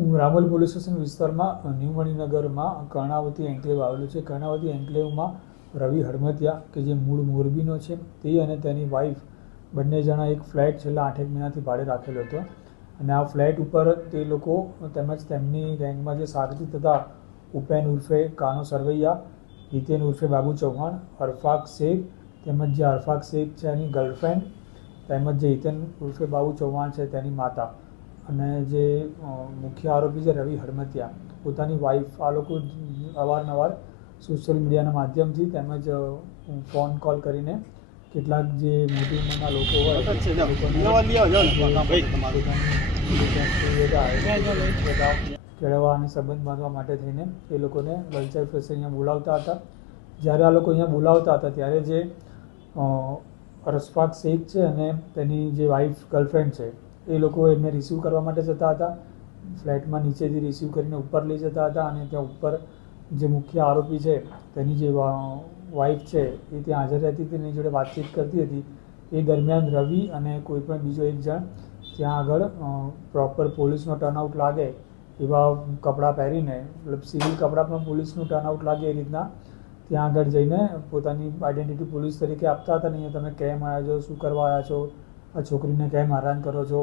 Ramol police station વિસ્તારમાં new મણિનગરમાં Karnavati enclave આવેલું છે. કર્ણાવતી એન્કલેવમાં રવિ હડમતિયા કે જે મૂળ મોરબીનો છે તે અને તેની વાઈફ બંને જણા એક ફ્લેટ છેલ્લા 8 મહિનાથી ભાડે રાખેલો હતો અને આ ફ્લેટ ઉપર તે લોકો તેમજ તેમની ગેંગમાં જે સારથી તથા ઉપેન ઉર્ફે કાનો સરવૈયા, હિતેન ઉર્ફે બાબુ ચૌહાણ, અરફાક શેખ તેમજ જે અરફાક શેખ છે એની ગર્લફ્રેન્ડ તેમજ જે હિતેન ઉર્ફે બાબુ ચૌહાણ છે તેની માતા અને જે મુખ્ય આરોપી છે રવિ હડમતિયા પોતાની વાઈફ આ લોકો અવારનવાર સોશિયલ મીડિયાના માધ્યમથી તેમજ ફોન કોલ કરીને કેટલાક જે મોટી ઉંમરના લોકો હોય કેળવવા અને સંબંધ બાંધવા માટે થઈને એ લોકોને લલચાઈ ફેસે અહીંયા બોલાવતા હતા. જ્યારે આ લોકો અહીંયા બોલાવતા હતા ત્યારે જે અરફાક શેખ છે અને તેની જે વાઈફ ગર્લફ્રેન્ડ છે એ લોકો એમને રિસીવ કરવા માટે જતા હતા. ફ્લેટમાં નીચેથી રિસીવ કરીને ઉપર લઈ જતા હતા અને ત્યાં ઉપર જે મુખ્ય આરોપી છે તેની જે વાઈફ છે એ ત્યાં હાજર રહેતી હતી, તેની જોડે વાતચીત કરતી હતી. એ દરમિયાન રવિ અને કોઈ પણ બીજો એક જણ ત્યાં આગળ પ્રોપર પોલીસનો ટર્નઆઉટ લાગે એવા કપડાં પહેરીને, મતલબ સિવિલ કપડાં પણ પોલીસનું ટર્નઆઉટ લાગે એ રીતના ત્યાં આગળ જઈને પોતાની આઈડેન્ટિટી પોલીસ તરીકે આપતા હતા. નહીં તમે કેમ આવ્યા છો, શું કરવા આવ્યા છો, આ છોકરીને કેમ હેરાન કરો છો,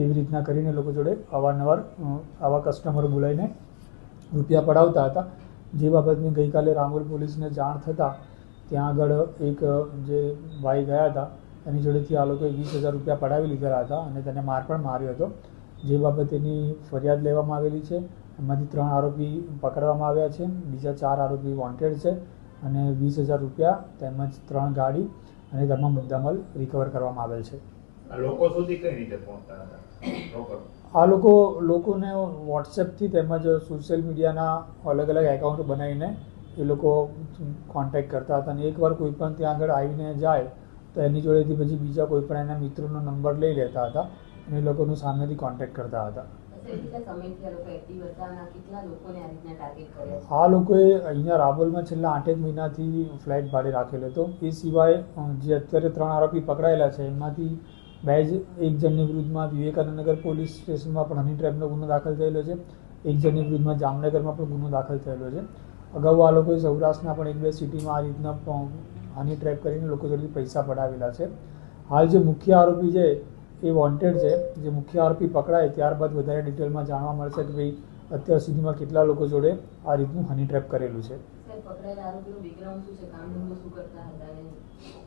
એવી રીતના કરીને લોકો જોડે અવારનવાર આવા કસ્ટમરો બોલાવીને રૂપિયા પડાવતા હતા. જે બાબતની ગઈકાલે રામોલ પોલીસને જાણ થતાં ત્યાં આગળ એક જે ભાઈ ગયા હતા એની જોડેથી આ લોકોએ 20,000 રૂપિયા પડાવી લીધેલા હતા અને તેને માર પણ માર્યો હતો. જે બાબતેની ફરિયાદ લેવામાં આવેલી છે. એમાંથી 3 આરોપી પકડવામાં આવ્યા છે, બીજા 4 આરોપી વોન્ટેડ છે અને 20,000 રૂપિયા તેમજ 3 ગાડી અને તમામ મુદ્દામાલ રિકવર કરવામાં આવેલ છે. લોકો સુધી કઈ રીતે પહોંચતા હતા? આ લોકોને વોટ્સએપથી તેમજ સોશિયલ મીડિયાના અલગ અલગ એકાઉન્ટ બનાવીને એ લોકો કોન્ટેક્ટ કરતા હતા અને એકવાર કોઈ પણ ત્યાં આગળ આવીને જાય તો એની જોડેથી પછી બીજા કોઈ પણ એના મિત્રોનો નંબર લઈ લેતા હતા અને એ લોકોનું સામેથી કોન્ટેક્ટ કરતા હતા. આ લોકોએ અહીંયા રામોલમાં છેલ્લા 8 મહિનાથી ફ્લેટ ભાડે રાખેલો હતો. એ સિવાય જે અત્યારે 3 આરોપી પકડાયેલા છે એમાંથી એક જણની વિરુદ્ધમાં વિવેકાનંદનગર પોલીસ સ્ટેશનમાં પણ હની ટ્રેપનો ગુનો દાખલ થયેલો છે. એક જણની વિરુદ્ધમાં જામનગરમાં પણ ગુનો દાખલ થયેલો છે. અગાઉ આ લોકોએ સૌરાષ્ટ્રના પણ 1-2 સિટીમાં આ રીતના હની ટ્રેપ કરીને લોકો જોડેથી પૈસા પડાવેલા છે. હાલ જે મુખ્ય આરોપી છે એ વોન્ટેડ છે. જે મુખ્ય આરોપી પકડાય ત્યારબાદ વધારે ડિટેલમાં જાણવા મળશે કે ભાઈ અત્યાર સુધીમાં કેટલા લોકો જોડે આ રીતનું હની ટ્રેપ કરેલું છે.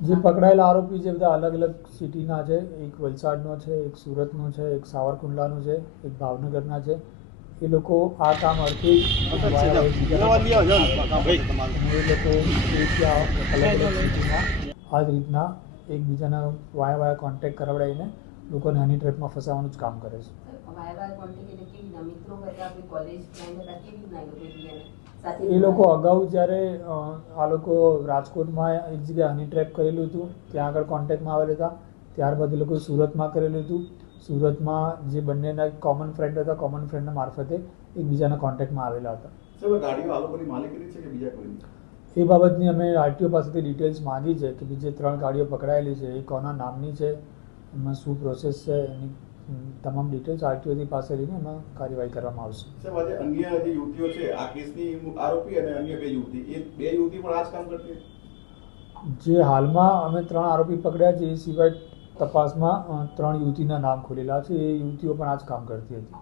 જે પકડાયેલા આરોપી છે બધા અલગ અલગ સિટીના છે. એક વલસાડનો છે, એક સુરતનો છે, એક સાવરકુંડલાનો છે, એક ભાવનગરના છે. એ લોકો આ કામ અર્થે આ જ રીતના એકબીજાના વાયા કોન્ટેક્ટ કરાવડાવીને લોકોને હની ટ્રેપમાં ફસાવવાનું જ કામ કરે છે. એ લોકો અગાઉ જ્યારે આ લોકો રાજકોટમાં એક જગ્યાએ હની ટ્રેપ કરેલું હતું ત્યાં આગળ કોન્ટેક્ટમાં આવેલા હતા. ત્યારબાદ એ લોકોએ સુરતમાં કરેલું હતું. સુરતમાં જે બંનેના કોમન ફ્રેન્ડ હતા, કોમન ફ્રેન્ડના મારફતે એકબીજાના કોન્ટેક્ટમાં આવેલા હતા. એ બાબતની અમે આરટીઓ પાસેથી ડિટેલ્સ માગી છે કે જે 3 ગાડીઓ પકડાયેલી છે એ કોના નામની છે, એમાં શું પ્રોસેસ છે, એની તમામ ડિટેલ્સ આરટીઓથી પાસે લઈને એમાં કાર્યવાહી કરવામાં આવશે. અન્ય જે યુવતીઓ છે આ કેસની આરોપી અને અન્ય 2 યુવતી, એ 2 યુવતી પણ આ જ કામ કરતી? જે હાલમાં અમે 3 આરોપી પકડ્યા છે એ સિવાય તપાસમાં 3 યુવતીના નામ ખોલેલા છે. એ યુવતીઓ પણ આ જ કામ કરતી હતી.